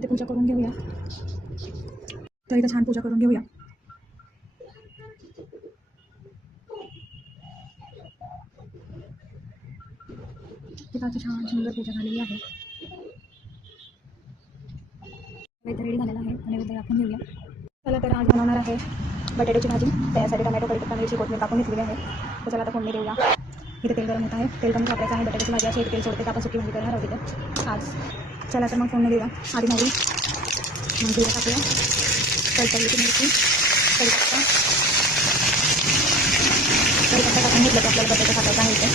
इथे पूजा करून घेऊया. तर इथे छान पूजा करून घेऊया. पिठाची छान सुंदर पूजा झालेली आहे. इथे रेडी झालेला आहे आणि इथे आपण घेऊया. चला तर आज बनवणार आहे बटाट्याची भाजी. त्यासाठी टमॅटो कढीपत्ता मिरची कोथिंबीर कापून घेतलेली आहे. तर चला आता फोडणी देऊया. इथे तेल गरम होत आहे. तेल कमी वापरायचं आहे. बटाट्याची भाजी अशी तेल सोडते तर आपण सुकी भाजी करणार आहोत इथे आज. चला तर मग फोडणी देऊया. आधी मोहरी मग जिरं टाकूया. तडतडलीची मिरची कढीपत्ता टाकून घेतलं तर आपल्याला बटाटा टाकायचा आहे इथे.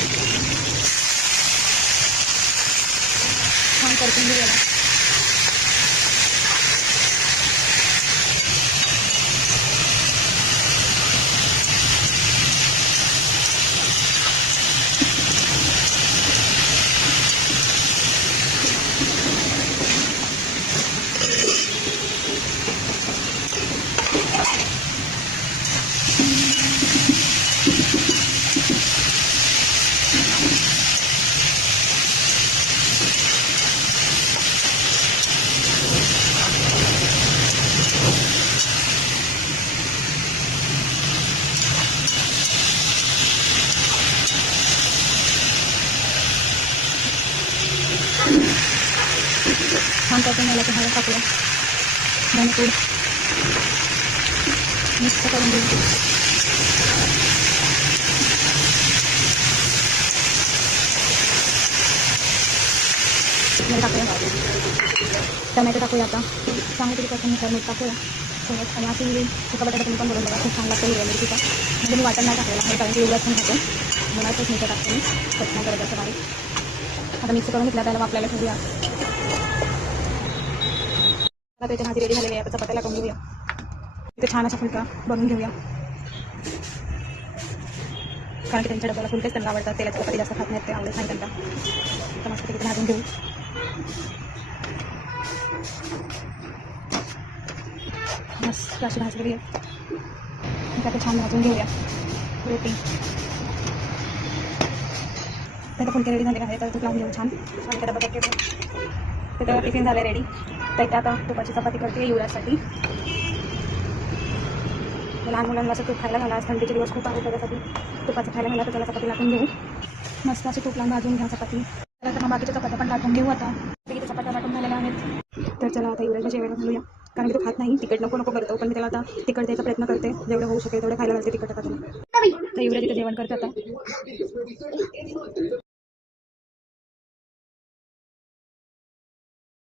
छान परतून घेऊया. छान परतून घ्यायला हळद टाकूया. धनेपूड मिक्स करून घेऊ. टाकूया. टमॅटो टाकूया. आता चांगली तरी कसं मीठ टाकूया. आणि अशी सुका बटाटा तुम्ही पण बनवून बघा. खूप छान लागतं हिरव्या मिरचीचा. म्हणजे मी वाटण नाही टाकलेला आहे कारण की एवढंच पण खाते म्हणून असंच मिरच्या टाकते मी. कट नाही करत असं बारीक. आता मिक्स करून घेतला त्याला वापरायला ठेवूया. आता त्याची भाजी रेडी झालेली आहे. आता चपात्याला करून घेऊया. इथे छान असा फुलका बनवून घेऊया कारण की त्यांच्या डब्याला फुलकेच त्यांना आवडतात. तेलाची चपाती जास्त खात नाहीत. ते आवडत नाही त्यांना. तर मस्त तिथे भाजून घेऊ. मस्त अशी भाजलेली आहे. त्याला छान भाजून घेऊया. रोटी त्याचा फुलके रेडी झालेले आहे. तर तूप लावून घेऊ छान. आणि त्या डब्यात त्याचं टिफिन झालं रेडी. तर आता तुपाची चपाती करते युवराजसाठी. लहान मुलांना असं तूप खायला घाला. थंडीचे दिवस खूप आहे त्याच्यासाठी तुपाचं खायला घाला. तर त्याला चपाती लाटून घेऊ. मस्त अशी तूप लावून भाजून घ्या चपाती. तर मग बाकीच्या चपात्या पण लाटून घेऊ. आता इथे चपात्या लाटून झालेल्या आहेत. तर चला आता युवराजला जेवायला घालूया कारण की तो खात नाही. तिखट नको करतो पण मी त्याला आता तिखट द्यायचा प्रयत्न करते. जेवढं होऊ शकेल तेवढं खायला घालते तिखट. आता तर युवराज इथे जेवण करते आता.